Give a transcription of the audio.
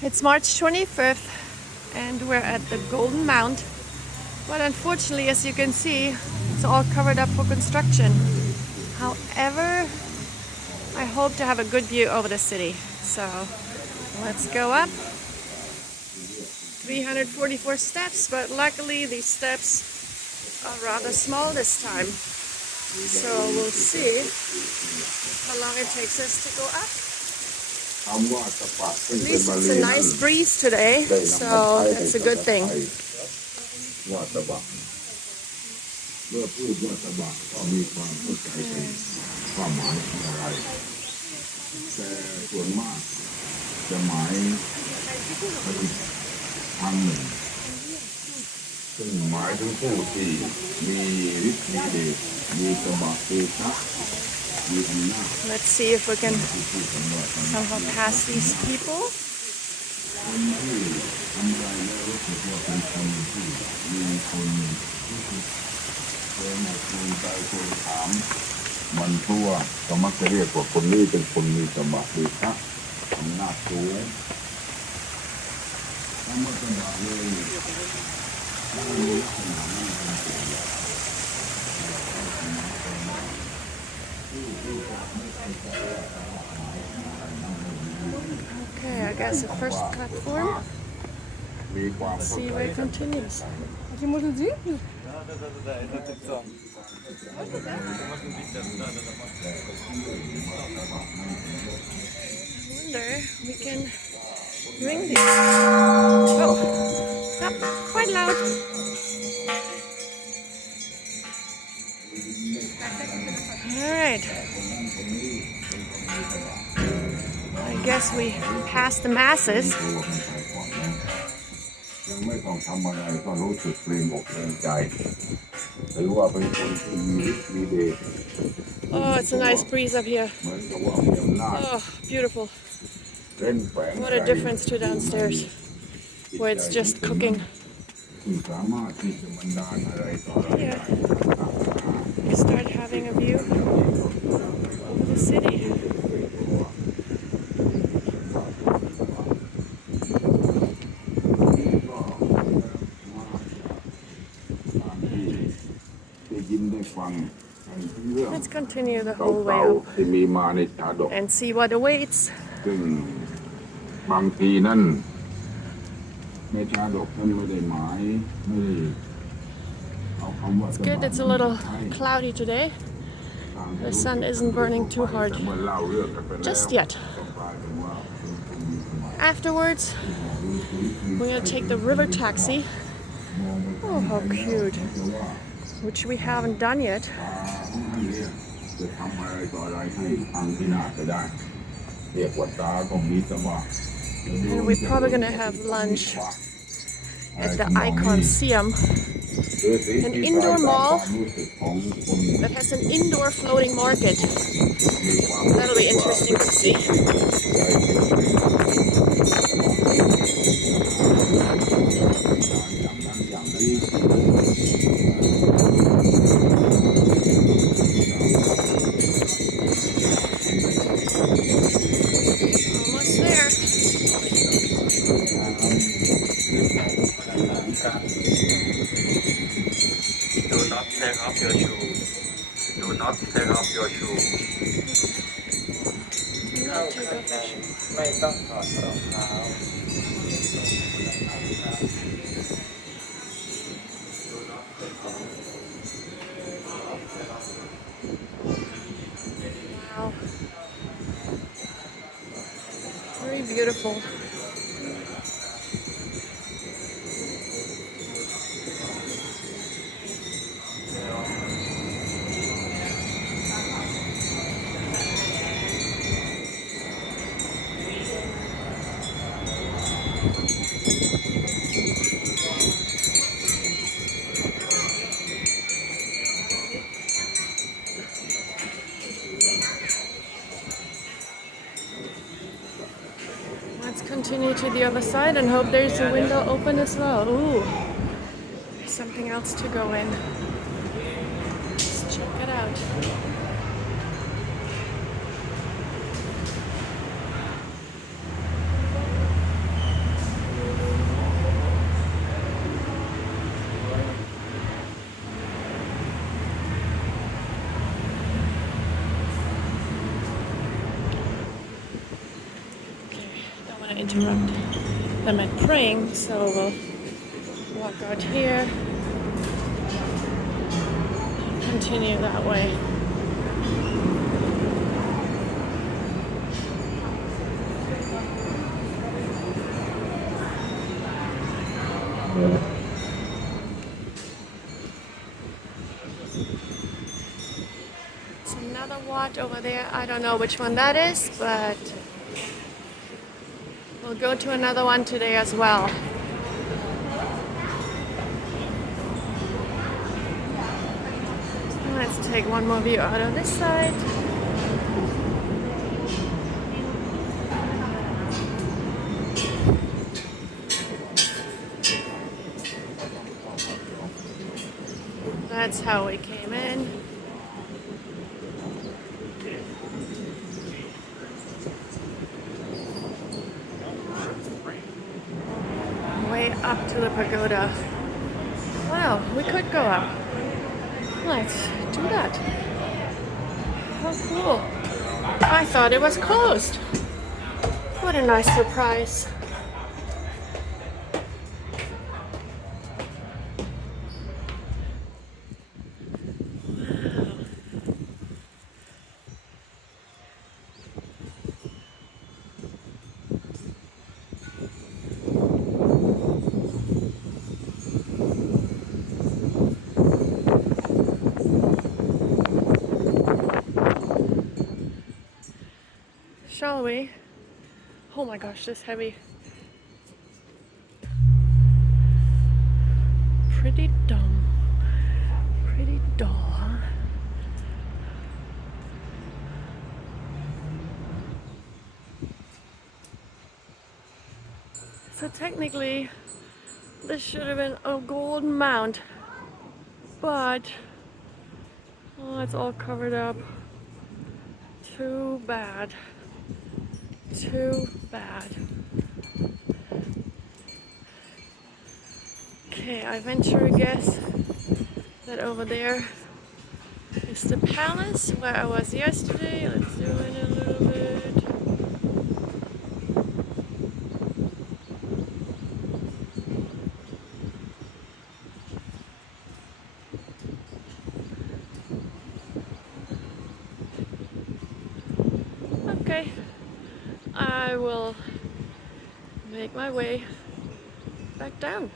It's March 25th and we're at the Golden Mount. But unfortunately, as you can see, it's all covered up for construction. However, I hope to have a good view over the city. So let's go up. 344 steps, but luckily these steps are rather small this time. So we'll see how long it takes us to go up. At least it's a nice breeze today, so that's a good thing. Let's see if we can somehow pass these people. Okay, I guess the first platform. Let's see where it continues. Die muss man sehen? I wonder we can ring these. Oh, yep, quite loud. All right. I guess we passed the masses. Oh, it's a nice breeze up here. Oh, beautiful. What a difference to downstairs, where it's just cooking. Here, we start having a view of the city. Let's continue the whole way up and see what awaits. It's good, it's a little cloudy today. The sun isn't burning too hard just yet. Afterwards, we're gonna take the river taxi. Oh, how cute. Which we haven't done yet. And we're probably gonna have lunch at the Icon Siam, an indoor mall that has an indoor floating market. That'll be interesting to see. Almost there. Do not take off your shoe. Do not take off your shoe. Not too good fish. ไม่ต้องถอดรองเท้า Wow. Very beautiful. Let's continue to the other side and hope there's a window open as well. Ooh, there's something else to go in. Let's check it out. want to interrupt them at praying, so we'll walk out here, continue that way. There's another Wat over there. I don't know which one that is, but we'll go to another one today as well. Let's take one more view out of this side. That's how we came in. Way up to the pagoda. Wow, we could go up. Let's do that. How cool. I thought it was closed. What a nice surprise. Shall we? Oh my gosh, this heavy. Pretty dumb. Pretty dull, huh? So technically, this should have been a golden mount, but oh, it's all covered up. Too bad. Too bad. Okay, I venture a guess that over there is the palace where I was yesterday. Let's zoom in a little bit. Okay, I will make my way back down.